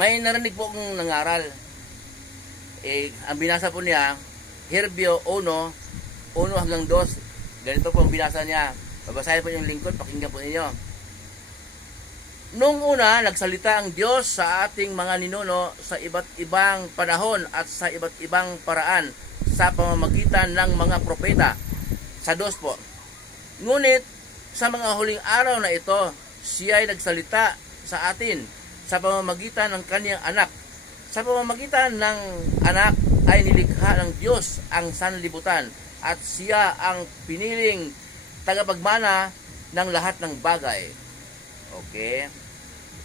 may narinig po akong nangaral. Ang binasa po niya, Herbio 1 hanggang 2. Ganito po ang binasa niya. Babasahin po yung lingkod, pakinggan po ninyo. Noong una, nagsalita ang Diyos sa ating mga ninuno sa iba't ibang panahon at sa iba't ibang paraan sa pamamagitan ng mga propeta. Sa 2 po. Ngunit, sa mga huling araw na ito, siya ay nagsalita sa atin sa pamamagitan ng kaniyang anak. Sa pamamagitan ng anak ay nilikha ng Diyos ang sanlibutan at siya ang piniling tagapagmana ng lahat ng bagay. Okay.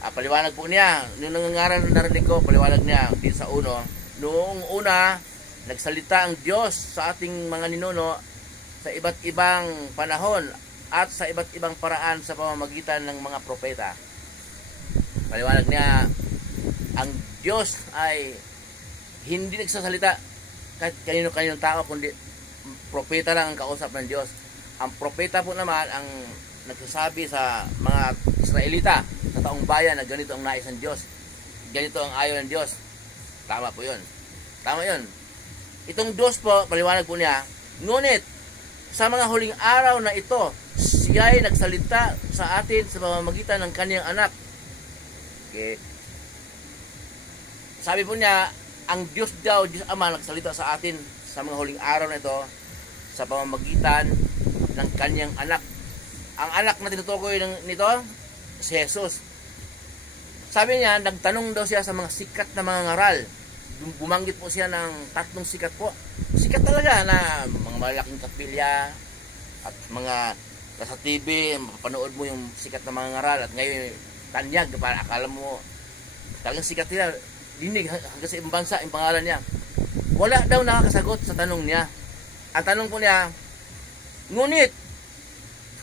Paliwanag po niya. Nung nangangaral na narinig ko, paliwanag niya dito sa 1. Noong una, nagsalita ang Diyos sa ating mga ninuno sa iba't ibang panahon at sa iba't ibang paraan sa pamamagitan ng mga propeta. Paliwanag niya, ang Diyos ay hindi nagsasalita kahit kanino-kaninong tao, kundi propeta lang ang kausap ng Diyos. Ang propeta po naman ang nagsasabi sa mga Israelita, sa taong bayan, na ganito ang nais ng Diyos, ganito ang ayaw ng Diyos. Tama po yun. Tama yun. Itong Diyos po, paliwanag po niya, ngunit sa mga huling araw na ito, siya ay nagsalita sa atin sa pamamagitan ng kaniyang anak. Okay. Sabi po niya, ang Diyos daw, Diyos Ama, nagsalita sa atin sa mga huling araw na ito sa pamamagitan ng kaniyang anak. Ang anak na tinutukoy nito, si Jesus. Sabi niya, nagtanong daw siya sa mga sikat na mga ngaral. Bumanggit po siya ng 3 sikat po. Sikat talaga na mga malaking kapilya at mga nasa TV, mapapanood mo yung sikat na mga ngaral at ngayon tanyag, para akala mo talagang sikat nila, dinig hanggang sa ibang bansa yung pangalan niya. Wala daw nakakasagot sa tanong niya. Ang tanong po niya, ngunit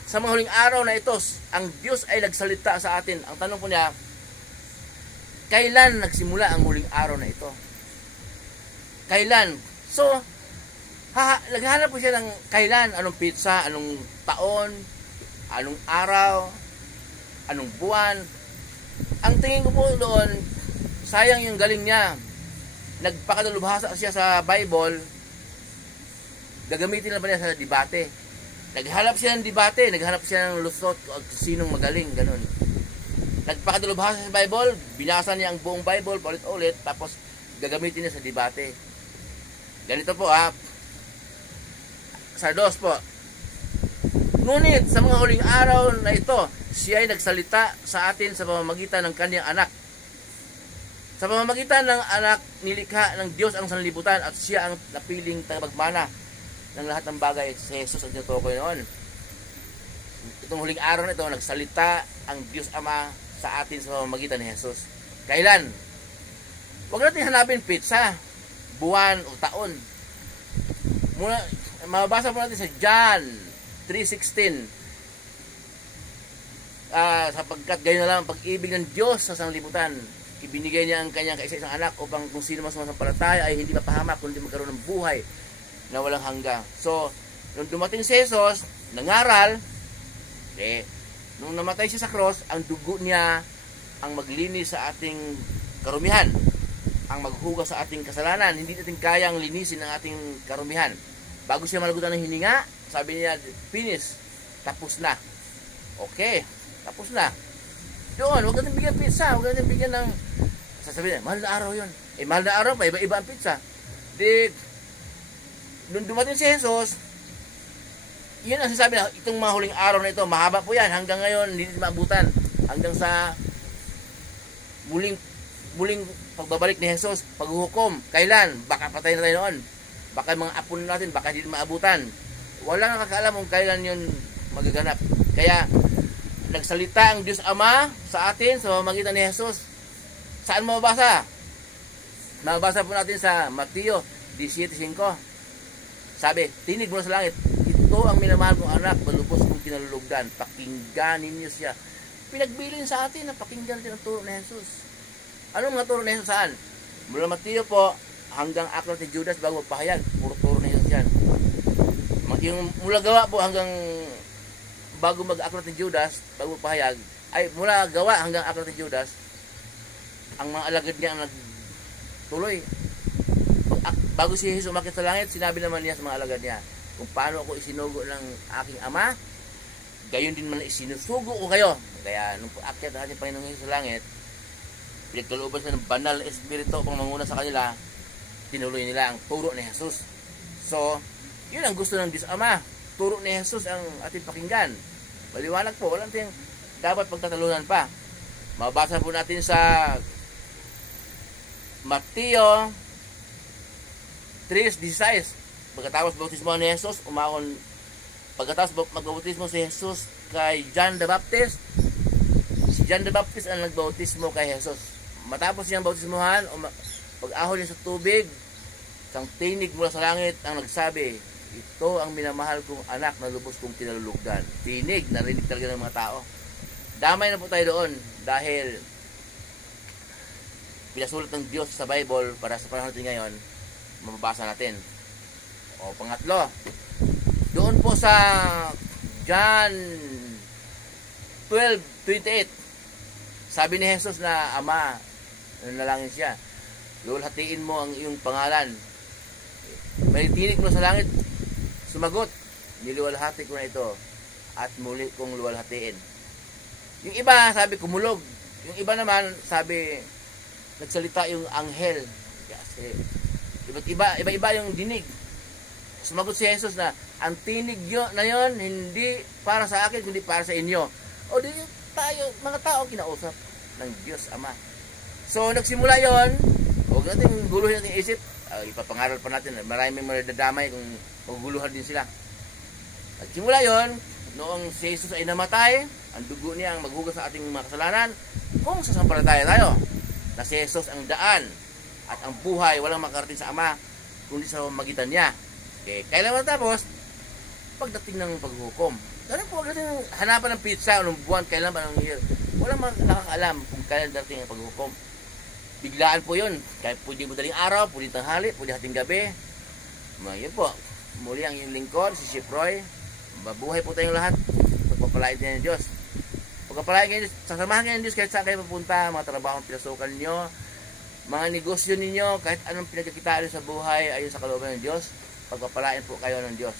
sa mga huling araw na ito, ang Diyos ay nagsalita sa atin. Ang tanong po niya, kailan nagsimula ang huling araw na ito? Kailan? So, naghahanap po siya ng kailan, anong pizza, anong taon, anong araw, anong buwan. Ang tingin ko po doon, sayang yung galing niya. Nagpakadalubhasa siya sa Bible, gagamitin na ba niya sa debate? Naghanap siya ng debate, naghanap siya ng lusot o sinong magaling, ganun. Nagpakadalubhasa sa Bible, binasa niya ang buong Bible, ulit-ulit, tapos gagamitin niya sa debate. Ganito po sa 2 po. Ngunit sa mga huling araw na ito, siya ay nagsalita sa atin sa pamamagitan ng kaniyang anak. Sa pamamagitan ng anak, nilikha ng Diyos ang sanlibutan at siya ang napiling tagapagmana ng lahat ng bagay. Si Jesus ang tinutukoy noon. Itong huling araw na ito, nagsalita ang Diyos Ama sa atin sa pamamagitan ni Jesus. Kailan? Huwag natin hanapin pizza, buwan o taon. Muna, mababasa po natin sa John 3:16. Sapagkat gayon na lang ang pag-ibig ng Diyos sa sanglibutan, ibinigay niya ang kanyang kaisa-isang anak upang kung sino mas sumasampalataya ay hindi mapahamak kundi magkaroon ng buhay na walang hanggan. So, nung dumating si Jesus, nangaral, nung namatay siya sa cross, ang dugo niya ang maglinis sa ating karumihan, ang maghugas sa ating kasalanan. Hindi natin kayang linisin ang ating karumihan. Bago siya malagutan ng hininga, sabi niya, finish, tapos na. Okay, tapos na. Doon, huwag natin bigyan pizza, huwag natin bigyan ng, sasabihin niya, mahal na araw yun. Mahal na araw pa, iba-iba ang pizza. Nung dumating si Jesus, yun ang sinasabi na, itong mga huling araw na ito, mahaba po yan, hanggang ngayon, hindi maabutan. Hanggang sa muling pagbabalik ni Jesus, paghuhukom. Kailan? Baka patay na tayo noon. Baka mga apo natin, baka hindi maabutan. Wala nang kakaalam kung kailan yun magaganap. Kaya, nagsalita ang Diyos Ama sa atin sa pamamagitan ni Jesus. Saan mababasa? Mababasa po natin sa Mateo 17:5. Sabi, tinig mo sa langit, ito ang minamahal kong anak, malubos kong kinalulugdan. Pakinggan ninyo siya. Pinagbilin sa atin na pakinggan natin ang turo ni Jesus. Anong mga turo ni Jesus saan? Mula Mateo po, hanggang aklat ni Judas bago pahayag, puro turo ni Jesus yan. Yung mula gawa po hanggang bago mag-aklat ni Judas, bago pahayag, ay mula gawa hanggang aklat ni Judas, ang mga alagad niya ang nagtuloy. Bago si Jesus umakyat sa langit, sinabi naman niya sa mga alagad niya, kung paano ako isinugo ng aking Ama, gayon din man isinusugo ko kayo. Kaya nung akyat ang ating Panginoong Jesus sa langit, pinagkalooban siya ng banal na espiritu pang manguna sa kanila, tinuloy nila ang turo ni Jesus. So, yun ang gusto ng Diyos Ama. Turo ni Jesus ang ating pakinggan. Maliwanag po, walang tiyang dapat pagtatalunan pa. Mabasa po natin sa Mateo 3:16. Pagkatapos bautismo ni Jesus, pagkatapos magbautismo si Jesus kay John the Baptist, si John the Baptist ang nagbautismo kay Jesus. Matapos niyang bautismohan, pag-ahon niya sa tubig, isang tinig mula sa langit ang nagsabi, ito ang minamahal kong anak na lubos kong kinalulugdan. Tinig, narinig talaga ng mga tao. Damay na po tayo doon dahil pinasulat ng Diyos sa Bible para sa panahon natin ngayon, mababasa natin. O pangatlo, doon po sa John 12:28, sabi ni Jesus na Ama, nanalangin siya, lulhatiin mo ang iyong pangalan. May tinig mo sa langit, sumagot, niliwalhati ko na ito at muli kong luwalhatiin. Yung iba sabi kumulog, yung iba naman sabi nagsalita yung anghel. Kasi iba-iba yung dinig. Sumagot si Jesus na ang tinig na yon hindi para sa akin kundi para sa inyo. O di tayo mga tao kinausap ng Diyos Ama. So nagsimula yon, huwag natin guluhin natin isip. Ipapangaral pa natin, maraming madadamay kung maguguluhan din sila. Nagsimula yon, noong si Jesus ay namatay, ang dugo niya ang maghugas sa ating mga kasalanan, kung sasampalataya tayo na si Jesus ang daan at ang buhay, walang makarating sa Ama kundi sa magitan niya. Okay, kailan matapos? Pagdating ng paghukom. Ganun po, pagdating hanapan ng pizza o ng buwan, kailan ba ng year? Walang nakakaalam kung kailan dating ang paghukom. Biglaan po yun. Kaya pwede madaling araw, pwede tanghali, pwede hating gabi. Yun po. Muli ang iyong lingkod, si Chef Roy. Mabuhay po tayong lahat. Pagpapalain din ng Diyos. Pagpapalain kayo, sasamahan kayo ng Diyos kahit saan kayo papunta, mga trabahong pinasukan ninyo, mga negosyo ninyo, kahit anong pinagkakitaan sa buhay ayon sa kalooban ng Diyos, pagpapalain po kayo ng Diyos.